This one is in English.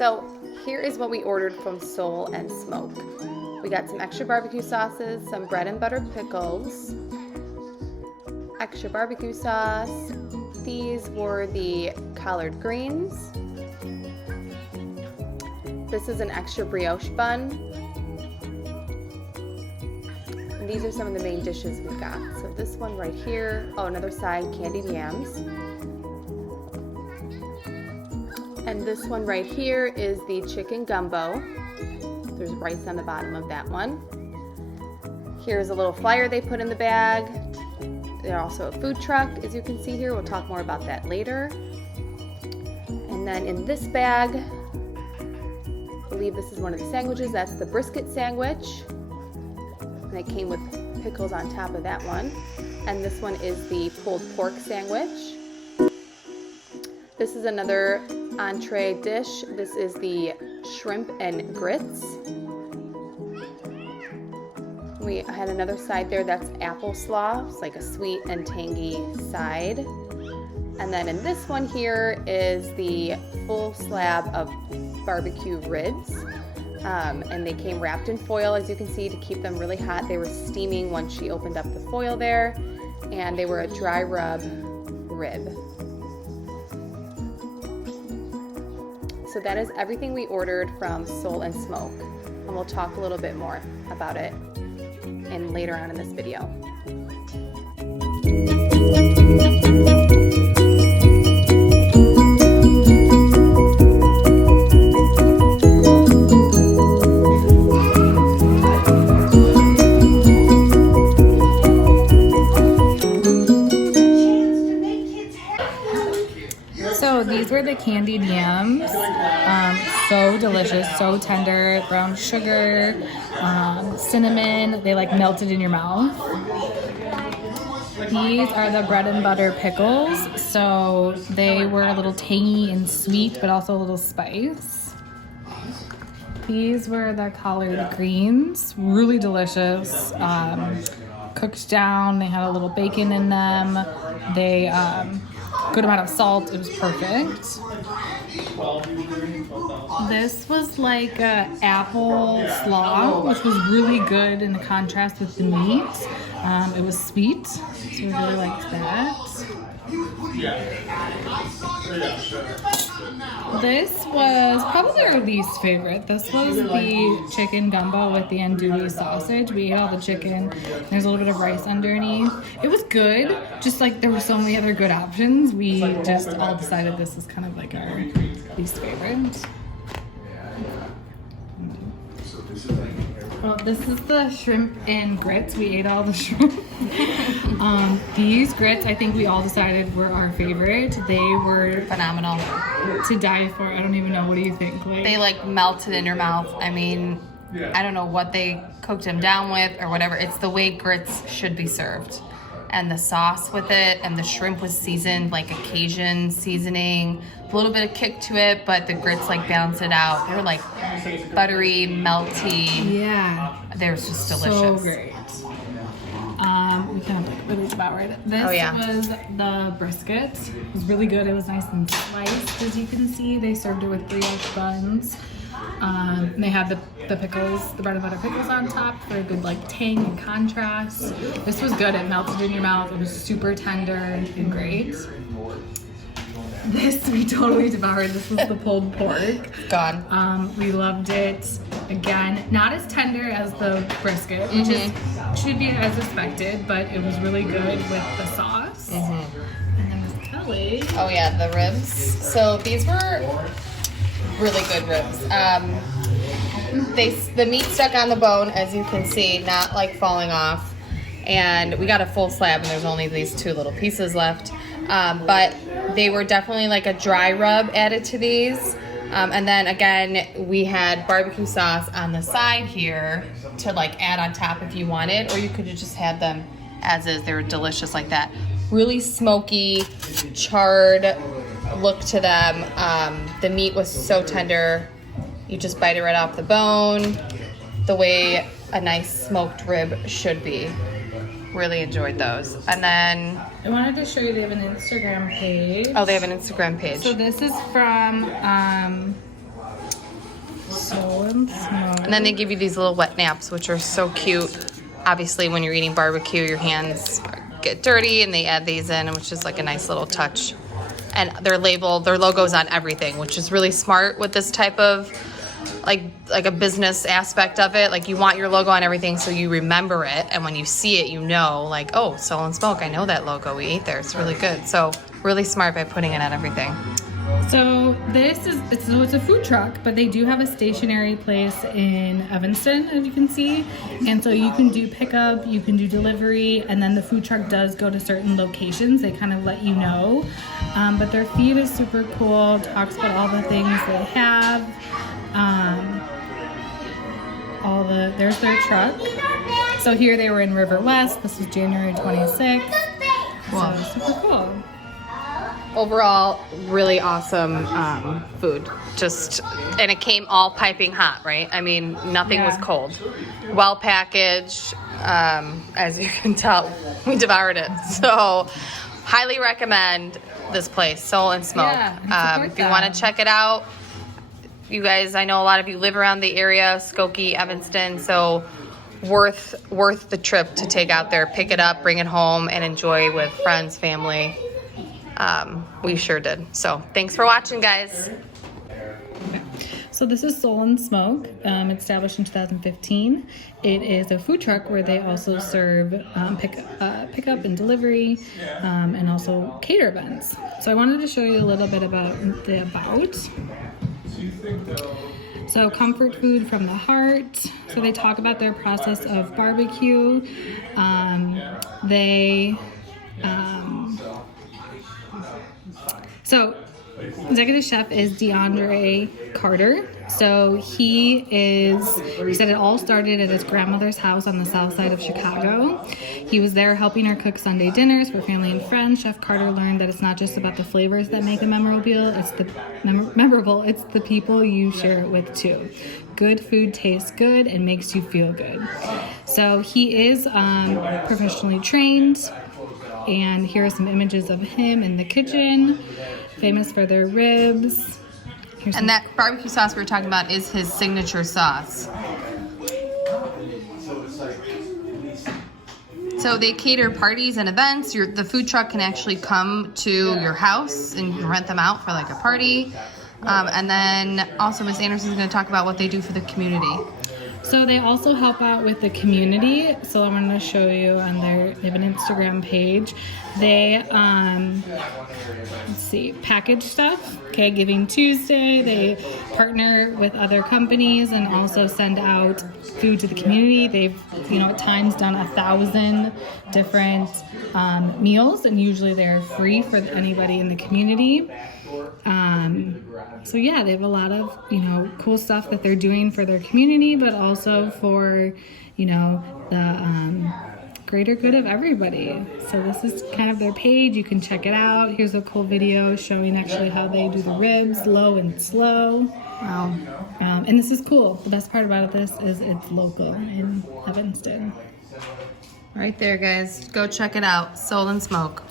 So here is what we ordered from Soul and Smoke. We got some extra barbecue sauces, some bread and butter pickles, extra barbecue sauce. These were the collard greens. This is an extra brioche bun. And these are some of the main dishes we got. So this one right here, oh, another side, candied yams. And this one right here is the chicken gumbo. There's rice on the bottom of that one. Here's a little flyer they put in the bag. They're also a food truck, as you can see here. We'll talk more about that later. And then in this bag, I believe this is one of the sandwiches. That's the brisket sandwich. And it came with pickles on top of that one. And this one is the pulled pork sandwich. This is another entree dish. This is the shrimp and grits. We had another side there that's apple slaw. It's like a sweet and tangy side. And then in this one here is the full slab of barbecue ribs. And they came wrapped in foil, as you can see, to keep them really hot. They were steaming once she opened up the foil there. And they were a dry rub rib. So that is everything we ordered from Soul and Smoke. And we'll talk a little bit more about it and later on in this video. So these were the candied yams. So delicious, so tender, brown sugar, cinnamon. They like melted in your mouth. These are the bread and butter pickles. So they were a little tangy and sweet, but also a little spice. These were the collard greens, really delicious. Cooked down. They had a little bacon in them. They good amount of salt. It was perfect. This was like a apple slaw, which was really good in contrast with the meat. It was sweet, so we really liked that. This was probably our least favorite. This was the chicken gumbo with the andouille sausage. We ate all the chicken. There's a little bit of rice underneath. It was good, just like there were so many other good options. We just all decided this was kind of like our least favorite. Well, this is the shrimp and grits. We ate all the shrimp. These grits, I think we all decided were our favorite. They were Phenomenal. to die for. I don't even know. What do you think? They like melted in your mouth. I mean, I don't know what they cooked them down with or whatever. It's the way grits should be served. And the sauce with it, and the shrimp was seasoned like a Cajun seasoning. A little bit of kick to it, but the grits like balance it out. They were like buttery, melty. Yeah. They were just delicious. So great. We kind of like really devoured it. This was the brisket. It was really good. It was nice and sliced, as you can see. They served it with brioche buns. They had the pickles, the bread and butter pickles on top for a good like tang and contrast. This was good. It melted in your mouth. It was super tender and great. This we totally devoured. This was the pulled pork. Gone. We loved it. Again, not as tender as the brisket, which should be as expected, but it was really good with the sauce. And then this Kelly. Oh yeah, the ribs. So these were really good ribs. The meat stuck on the bone, as you can see, not like falling off. And we got a full slab, and there's only these two little pieces left. But they were definitely like a dry rub added to these. And then again, we had barbecue sauce on the side here to like add on top if you wanted, or you could have just had them as is. They were delicious like that. Really smoky, charred look to them. The meat was so tender. You just bite it right off the bone, the way a nice smoked rib should be. Really enjoyed those. And then I wanted to show you they have an Instagram page. Oh, they have an Instagram page. So this is from Soul and Smoke. And then they give you these little wet naps, which are so cute. Obviously, when you're eating barbecue, your hands get dirty, and they add these in, which is like a nice little touch. And they're labeled, their logo's on everything, which is really smart with this type of like a business aspect of it. Like, you want your logo on everything so you remember it, and when you see it, you know, like, oh, Soul and Smoke, I know that logo. We ate there. It's really good. So really smart by putting it on everything. So it's a food truck, but they do have a stationary place in Evanston, as you can see. And so you can do pickup, you can do delivery, and then the food truck does go to certain locations. They kind of let you know. But their feed is super cool, talks about all the things they have. There's their truck. So here they were in River West. This was January 26th. Wow. So super cool. Overall, really awesome food. And it came all piping hot, right? I mean, nothing was cold. Well packaged. As you can tell, we devoured it. So, highly recommend this place, Soul and Smoke. Yeah, if you want to check it out, you guys, I know a lot of you live around the area, Skokie, Evanston, so worth the trip to take out there, pick it up, bring it home, and enjoy with friends, family. We sure did. So thanks for watching, guys. So this is Soul and Smoke, established in 2015. It is a food truck where they also serve pickup and delivery, and also cater events. So I wanted to show you a little bit about the about. So comfort food from the heart. So they talk about their process of barbecue. So executive chef is DeAndre Carter. So he said it all started at his grandmother's house on the south side of Chicago. He was there helping her cook Sunday dinners for family and friends. Chef Carter learned that it's not just about the flavors that make a memorable, it's the people you share it with too. Good food tastes good and makes you feel good. So he is professionally trained, and here are some images of him in the kitchen. Famous for their ribs. And that barbecue sauce we were talking about is his signature sauce. So they cater parties and events. The food truck can actually come to your house and rent them out for like a party. And then also Miss Anderson is going to talk about what they do for the community. So they also help out with the community. So I'm going to show you on they have an Instagram page. They, package stuff. Okay, Giving Tuesday. They partner with other companies and also send out food to the community. They've, at times done 1,000 different meals, and usually they're free for anybody in the community. So yeah, they have a lot of, cool stuff that they're doing for their community, but also for, the greater good of everybody. So this is kind of their page. You can check it out. Here's a cool video showing actually how they do the ribs, low and slow. Wow. And this is cool. The best part about this is it's local in Evanston. Right there, guys. Go check it out. Soul and Smoke.